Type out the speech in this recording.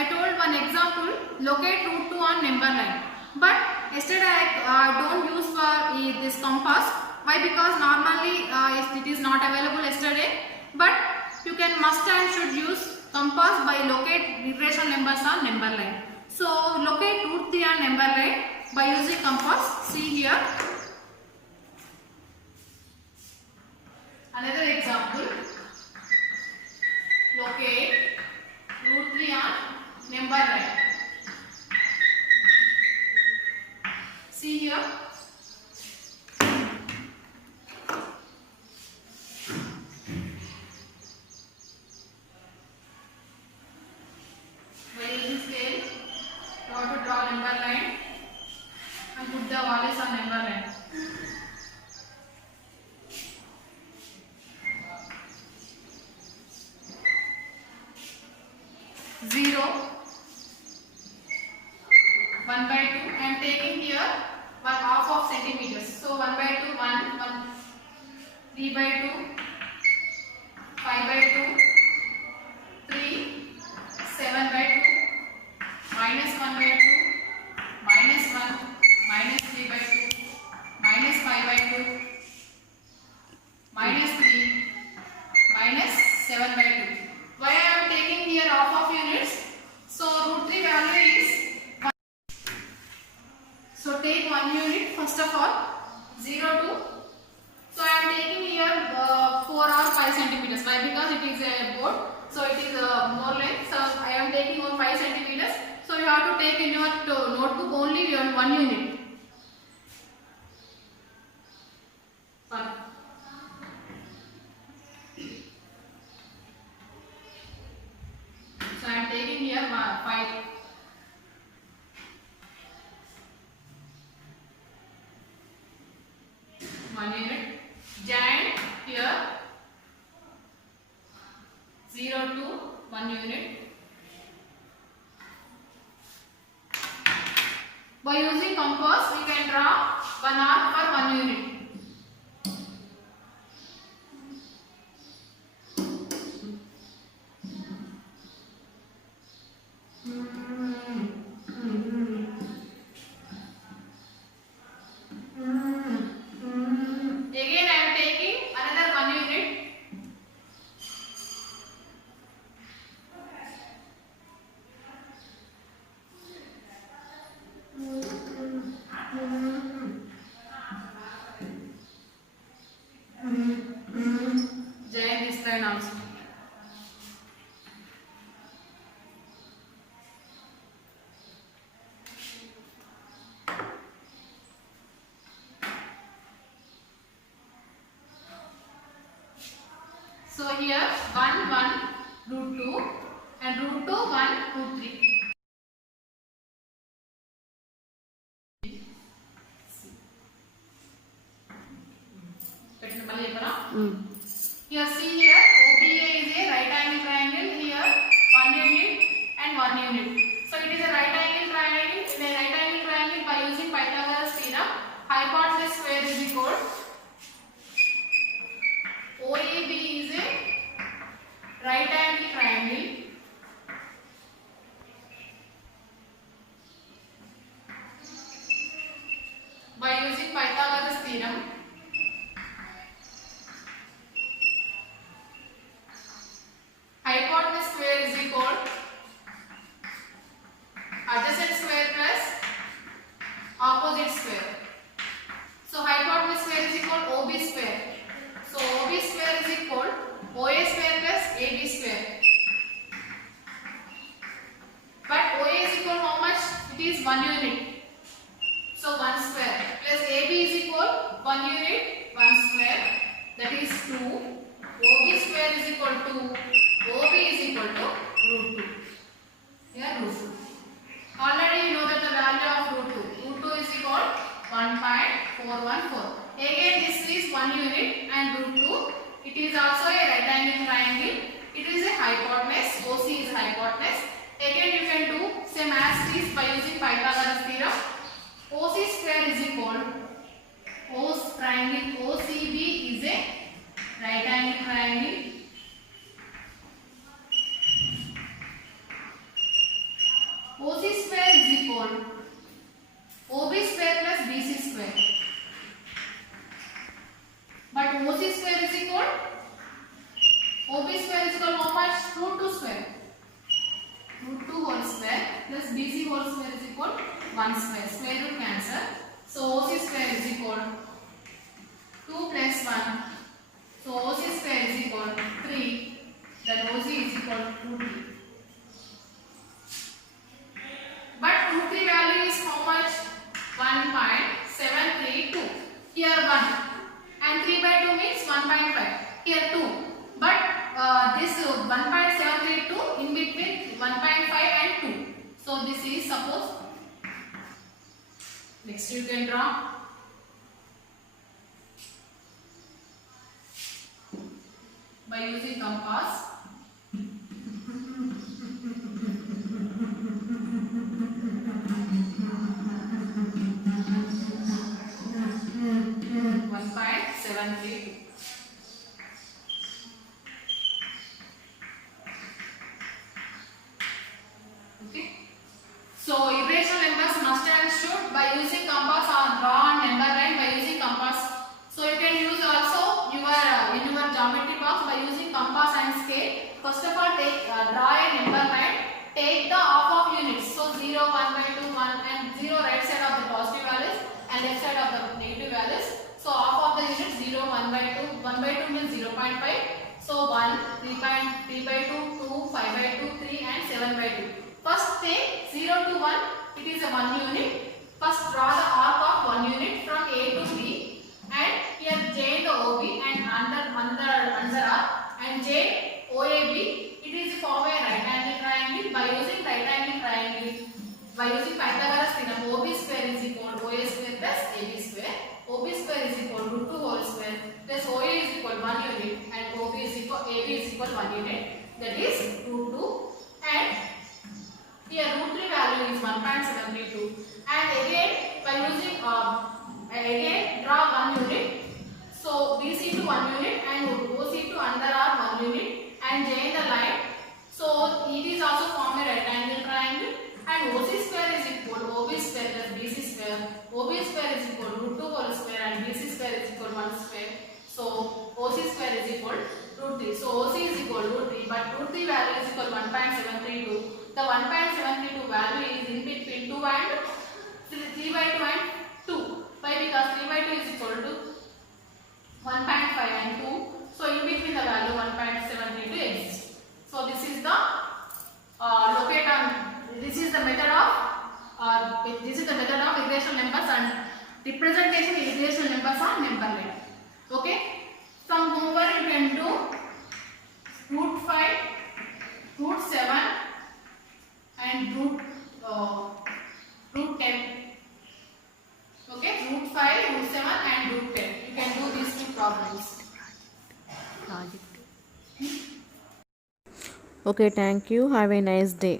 I told one example, locate root 2 on number line. But yesterday I don't use for this compass. Why? Because normally it is not available yesterday. But you can must and should use compass by locate irrational numbers on number line. So locate root 3 on number line by using compass. See here. Another example. Locate root 3 on number line. See here. By using scale, you have to draw number line and put the values on number line. Zero, 1/2. I am taking here 1/2 of centimeters. So 1/2, 1, 3/2, 5/2, 3, 7/2, minus 1/2, minus 1, minus 3/2, minus 5/2, minus 3, minus 7/2. Why I am taking here half of units? So root 3 value is 1. So take 1 unit first of all, 0 to. So I am taking here 4 or 5 centimeters. Why? Because it is a board. So it is more length. So I am taking on 5 centimeters. So you have to take in your notebook only your 1 unit. 1. So I am taking here 5. One unit. Giant here 0 to 1 unit. By using compass, we can draw 1 arc for 1 unit. Again I am taking another 1 unit. Join this line also. So here 1, 1, root 2 and root 2, 1, root 3. Here see here OBA is a right angle triangle. Here 1 unit and 1 unit. So it is a right angle triangle. In a right angle triangle, by using Pythagoras theorem, hypotenuse square is equal. OAB is a right angle triangle. By using Pythagoras theorem, hypotenuse square is equal adjacent square plus opposite square. So hypotenuse square is equal OB square. So OB square is equal OA square plus AB square. But OA is equal how much? It is 1 unit. So 1 square plus AB is equal 1 unit, 1 square, that is 2. OB square is equal to OB is equal to root 2. Here root 2. Already you know that the value of root 2. Root 2 is equal 1.414. Again this is 1 unit and root 2. It is also a right angle triangle. It is a hypotenuse. OC is hypotenuse. Again you can do same as this by using Pythagoras theorem. OC square is equal triangle OCB is a right angle triangle. square root cancel. So OC square is equal 2 plus 1. So OC square is equal 3. Then OC is equal to 2t. But root 3 value is how much? 1.732. Here 1 and 3 by 2 means 1.5. Here 2. But this 1.732 in between 1.5 and 2. So this is suppose. Next you can draw. By using compass. Okay. So irrational numbers must and should by using compass or draw number line by using compass. So you can use also your in your geometry box by using compass and scale. First of all, take draw a number line. Take the half of units. So 0, 1 by 2, 1 and 0 right side of the positive values and left side of the negative values. So half of the units 0, 1 by 2. 1 by 2 means 0.5. So 1, 3 by 2, 2, 5 by 2, 3 and 7 by 2. First take 0 to 1, it is a 1 unit. First draw the arc of 1 unit from A to B and here J the OB and under arc and J OAB. It is form a right angle triangle by using right angle triangle. By using Pythagoras theorem, OB square is equal to OA square plus AB square. OB square is equal to 2 whole square plus OA is equal to 1 unit and OB is equal AB is equal to 1 unit. That is root 2 and here root 3 value is 1.732 and again by using again draw 1 unit. So BC to 1 unit and OC to under arc 1 unit and J in the line. So it is also form a right angle triangle and OC square is equal to OB square plus BC square. OB square is equal to root 2 whole square and BC square is equal to 1 square. So OC square is equal to root 3. So OC is equal to root 3 but root 3 value is equal to 1.732. The 1.732 value is in between 2 and 3 by 2 and 2. Why? Because 3 by 2 is equal to 1.5 and 2. So in between the value 1.732 exists. So this is the this is the method of irrational numbers and representation of irrational numbers on number line. Okay. From homework you can do root 5, root 7 and root 10. Okay, root 5, root 7 and root 10. You can do these two problems. Okay, thank you. Have a nice day.